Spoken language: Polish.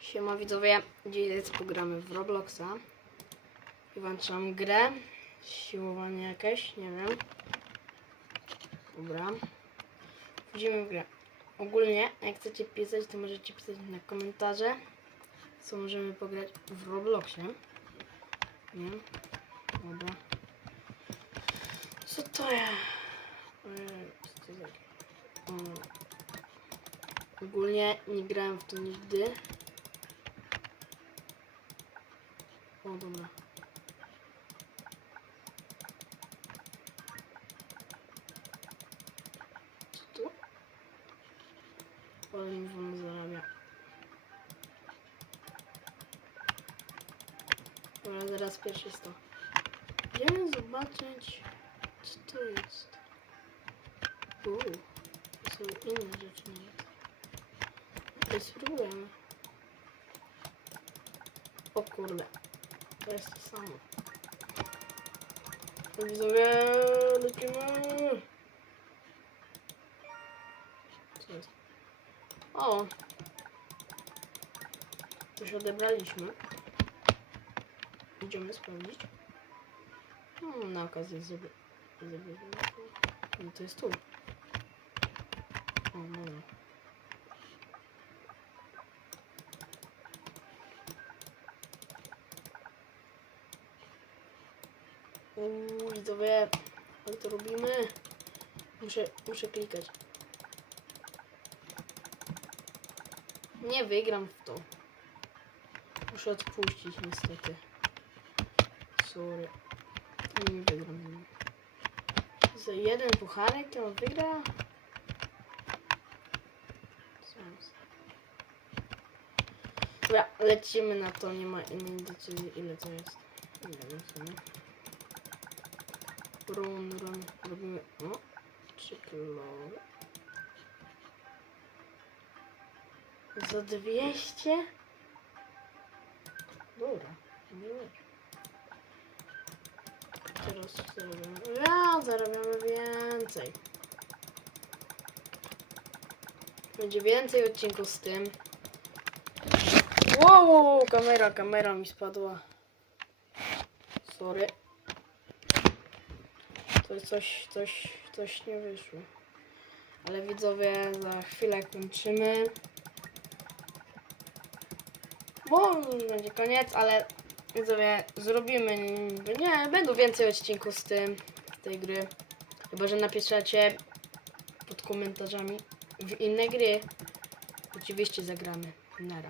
Siema widzowie, dzisiaj pogramy w Robloxa i włączam grę, siłowanie jakieś, nie wiem. Dobra, wchodzimy w grę. Ogólnie, jak chcecie pisać, to możecie pisać na komentarze, co możemy pograć w Robloxie. Nie? Dobra. Co to jest? Ogólnie nie grałem w to nigdy. O, dobra. Co tu? Wolno zarabia. Dobra, zaraz pierwszy sto. Idziemy zobaczyć, co to jest. Uuu, są inne rzeczy nawet. Spróbujemy. O kurde. To jest to samo. Widzowie, lecimy. Co jest? O! Już odebraliśmy. Idziemy sprawdzić. No, na okazję zrobię. zrobię. No to jest tu. O, dobra. Uuu, widzowie, jak to robimy? Muszę, muszę klikać. Nie wygram w to. Muszę odpuścić niestety. Sorry. Nie wygram. Za jeden pucharek to wygra? Dobra, lecimy na to, nie ma innej decyzji ile to jest. Nie wiem. Run, run, robimy, o, kilowe. Za 200? Dobra, nie. Teraz zarabiamy, ja, zarabiamy więcej. Będzie więcej odcinków z tym. Wow, wow, wow, kamera, kamera mi spadła. Sorry. To coś, coś, coś nie wyszło. Ale widzowie, za chwilę kończymy. Bo będzie koniec, ale widzowie, zrobimy, nie, będą więcej odcinków z tym, z tej gry. Chyba, że napiszecie pod komentarzami w inne gry. Oczywiście zagramy. Nara.